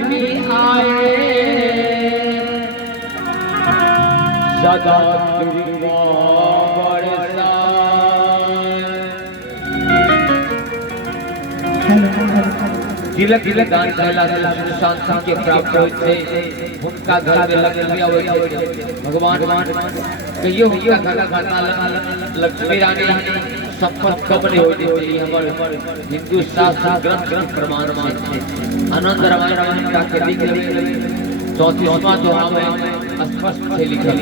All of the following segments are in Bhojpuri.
लक्ष्मी आए सदा कृपा तिलक तिलक दान कहला शांति के प्राप्त होय छै उनका घर में लक्ष्मी आवे छै भगवान कहियो हुनका घर खाता लक्ष्मी रानी सफल कब नहीं होय छै हमर हिंदू शास्त्र ग्रंथ प्रमाण छै आनंद रामायण का के लिख 34वां दोहा में स्पष्ट है लिखल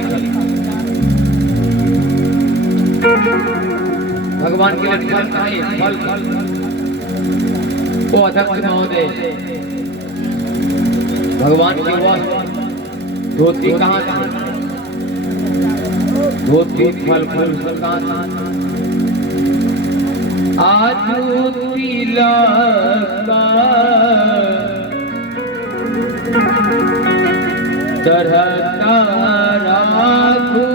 भगवान के लिए फल चाहिए फल को अध्यक्ष महोदय भगवान के पास धोती कहाँ थी धोती फल फल सरकार आज तिलक चढ़ता राखू